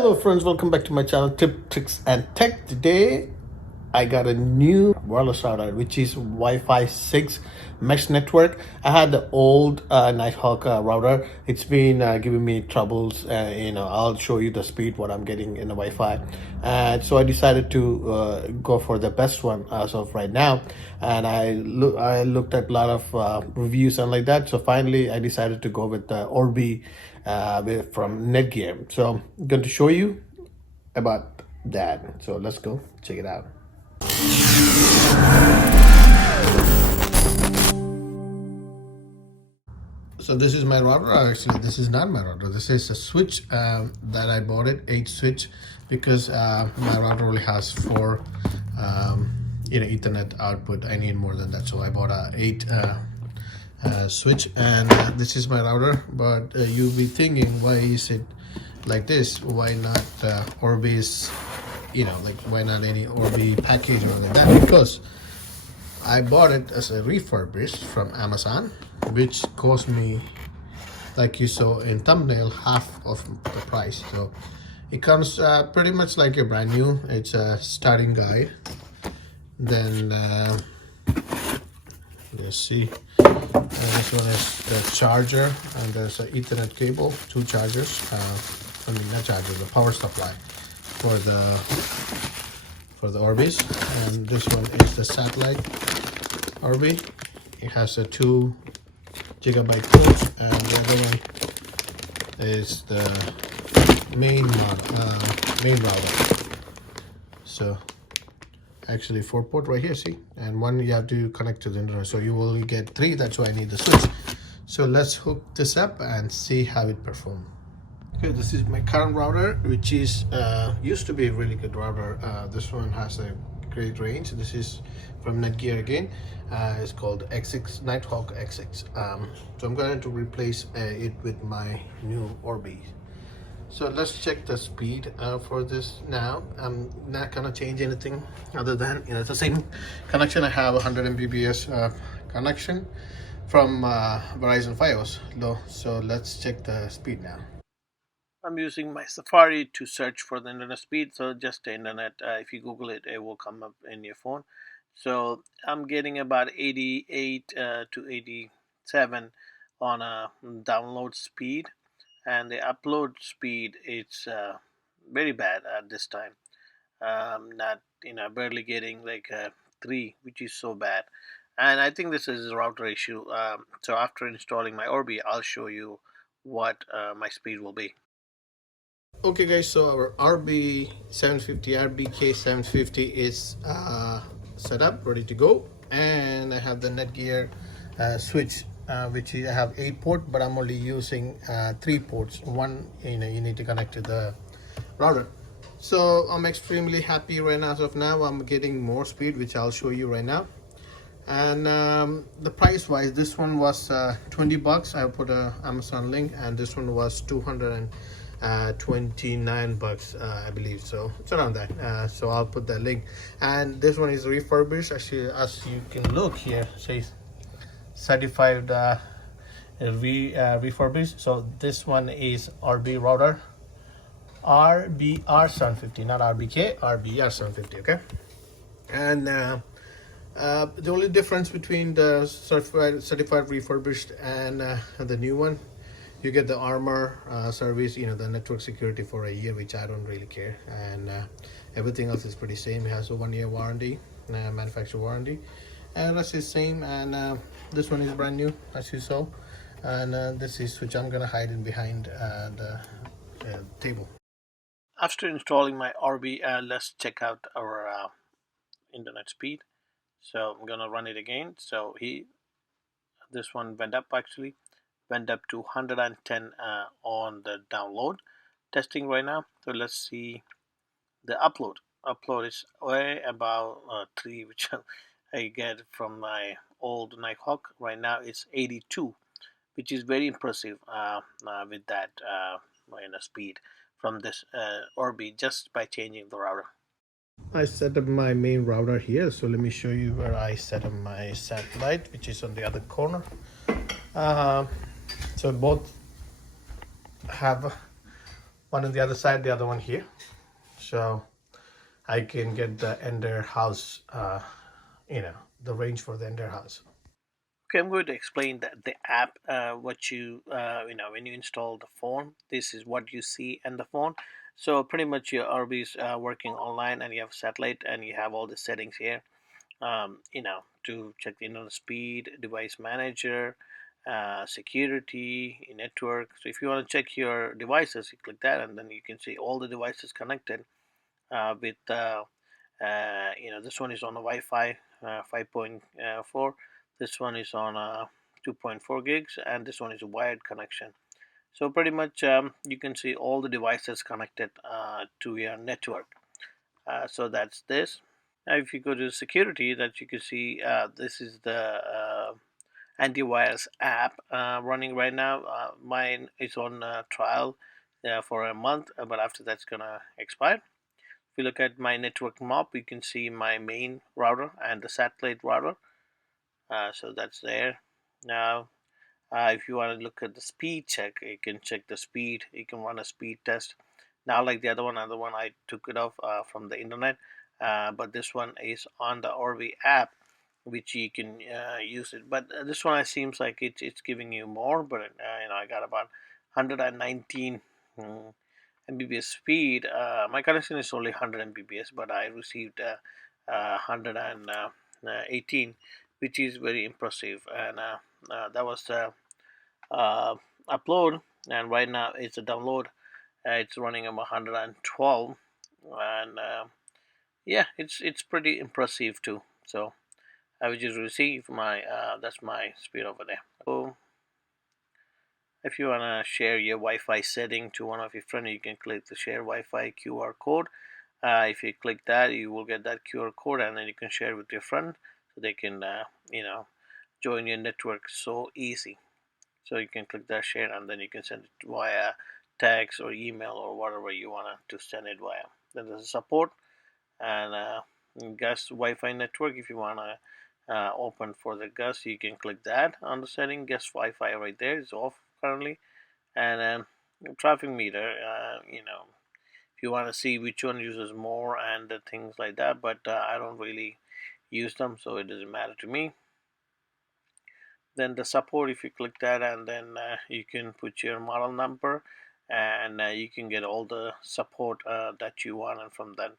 Hello friends, welcome back to my channel Tip, Tricks and Tech. Today I got a new wireless router which is Wi-Fi 6 mesh network. I had the old Nighthawk router. It's been giving me troubles. I'll show you the speed what I'm getting in the Wi-Fi, and so I decided to go for the best one as of right now. And I looked at a lot of reviews and like that, so finally I decided to go with the Orbi from Netgear. So I'm going to show you about that, so let's go check it out. So this is my router. Actually, this is not my router. This is a switch that I bought it, 8 switch, because my router only has 4 Ethernet output. I need more than that, so I bought a 8 switch, and this is my router. But you'll be thinking, why is it like this? Why not Orbi's? Why not any Orbi package or like that? Because I bought it as a refurbished from Amazon, which cost me, like you saw in thumbnail, half of the price. So it comes pretty much like a brand new. It's a starting guide. Then let's see. This one is the charger, and there's an Ethernet cable, 2 chargers. Not charger, the power supply for the Orbis. And this one is the satellite Orbi. It has a 2 gigabyte port, and the other one is the main router. So actually 4 port right here, see, and 1 you have to connect to the internet, so you will get 3. That's why I need the switch. So let's hook this up and see how it performs. Okay, this is my current router, which is used to be a really good router. This one has a great range. This is from Netgear again. It's called X6 Nighthawk X6. So I'm going to replace it with my new Orbi. So let's check the speed for this now. I'm not gonna change anything other than it's the same connection. I have 100 Mbps connection from Verizon Fios low. So let's check the speed now. I'm using my Safari to search for the internet speed. So just the internet, if you Google it, it will come up in your phone. So I'm getting about 88 to 87 on a download speed, and the upload speed, it's very bad at this time. Not barely getting like 3, which is so bad. And I think this is a router issue. So after installing my Orbi, I'll show you what my speed will be. Okay guys, so our RB 750 RBK 750 is set up, ready to go, and I have the Netgear switch, which I have 8 port, but I'm only using 3 ports. One you need to connect to the router. So I'm extremely happy right now. As of now, I'm getting more speed, which I'll show you right now. And the price wise, this one was 20 bucks. I put a Amazon link, and this one was 229 bucks, I believe. So it's around that. So I'll put that link. And this one is refurbished. Actually, as you can look here, it says certified refurbished. So this one is RB router RBR 750, not RBK, RBR 750. Okay. And the only difference between the certified refurbished and the new one, you get the armor service, the network security for a year, which I don't really care. And everything else is pretty same. It has a 1-year warranty, manufacturer warranty, and that's the same. And this one is brand new, as you saw. And this is which I'm gonna hide in behind the table. After installing my Orbi, let's check out our internet speed. So I'm gonna run it again. So this one went up, actually went up to 110 on the download. Testing right now. So let's see the upload. Upload is way about 3, which I get from my old Nighthawk. Right now it's 82, which is very impressive with that speed from this Orbi, just by changing the router. I set up my main router here, so let me show you where I set up my satellite, which is on the other corner. So both have one on the other side, the other one here, so I can get the entire house, the range for the entire house. Okay, I'm going to explain that the app, what when you install the phone, this is what you see in the phone. So pretty much your RB is working online, and you have satellite, and you have all the settings here. To check the internet speed, device manager, security, network. So if you want to check your devices, you click that, and then you can see all the devices connected with this one is on a Wi-Fi 5.4. This one is on 2.4 gigs, and this one is a wired connection. So pretty much you can see all the devices connected to your network. So that's this. Now, if you go to security, that you can see this is the antivirus app running right now. Mine is on trial for a month, but after that's gonna expire. If you look at my network map, you can see my main router and the satellite router. So that's there. Now, if you want to look at the speed check, you can check the speed. You can run a speed test. Now, like the other one I took it off from the internet, but this one is on the Orbi app, which you can use it. But this one, it seems like it's giving you more. But I got about 119 Mbps speed. My connection is only 100 Mbps, but I received 118, which is very impressive. And that was the upload, and right now it's a download. It's running on 112, and yeah, it's pretty impressive too. So I will just receive my that's my speed over there. So if you wanna share your Wi-Fi setting to one of your friends, you can click the share Wi-Fi QR code. If you click that, you will get that QR code, and then you can share with your friend so they can join your network so easy. So you can click that share, and then you can send it via text or email or whatever you want to send it via. Then there's support and guest Wi-Fi network. If you want to open for the guest, you can click that on the setting. Guest Wi-Fi right there is off currently, and traffic meter. If you want to see which one uses more and things like that, but I don't really use them, so it doesn't matter to me. Then the support, if you click that, and then you can put your model number, and you can get all the support that you want and from that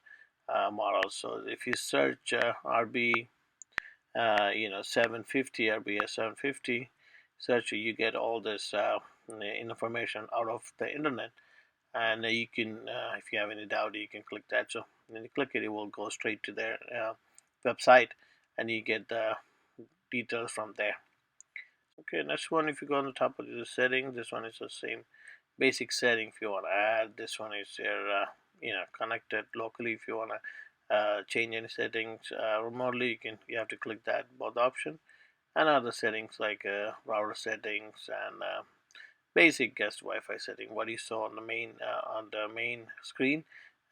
model. So if you search RB 750 RBS 750 search, you get all this information out of the internet, and you can if you have any doubt, you can click that. So when you click it, it will go straight to their website, and you get the details from there. Okay, next one, if you go on the top of the settings, this one is the same basic setting. If you want to add, this one is your connected locally. If you want to change any settings remotely, you have to click that both option, and other settings like router settings and basic guest Wi-Fi setting. What you saw on the main screen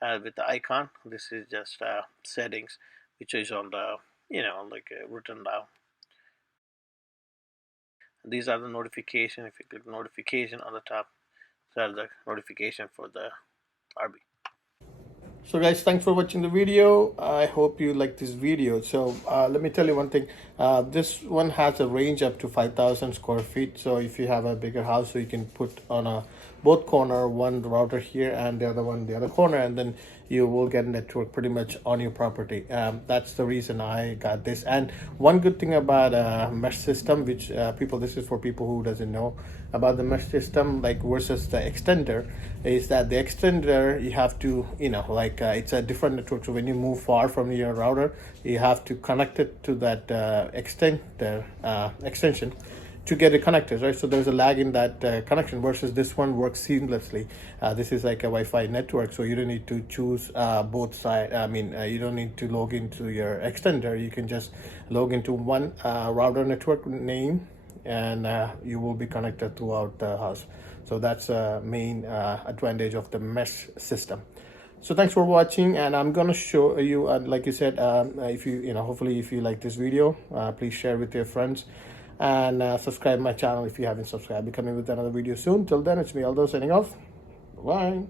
with the icon, this is just settings which is on the written down. These are the notification. If you click notification on the top, that's the notification for the RB. So guys, thanks for watching the video. I hope you like this video. So let me tell you one thing. This one has a range up to 5,000 square feet. So if you have a bigger house, so you can put on a both corner, one router here and the other one the other corner, and then you will get a network pretty much on your property. That's the reason I got this. And one good thing about a mesh system, which this is for people who doesn't know about the mesh system, like versus the extender, is that the extender, you have to it's a different network. So when you move far from your router, you have to connect it to that extension to get it connected, right? So there's a lag in that connection, versus this one works seamlessly. This is like a Wi-Fi network, so you don't need to choose both sides. You don't need to log into your extender. You can just log into one router network name, and you will be connected throughout the house. So that's a main advantage of the mesh system. So thanks for watching, and I'm gonna show you like you said, if hopefully if you like this video, please share with your friends, and subscribe my channel if you haven't subscribed. I'll be coming with another video soon. Till then, it's me Aldo signing off. Bye.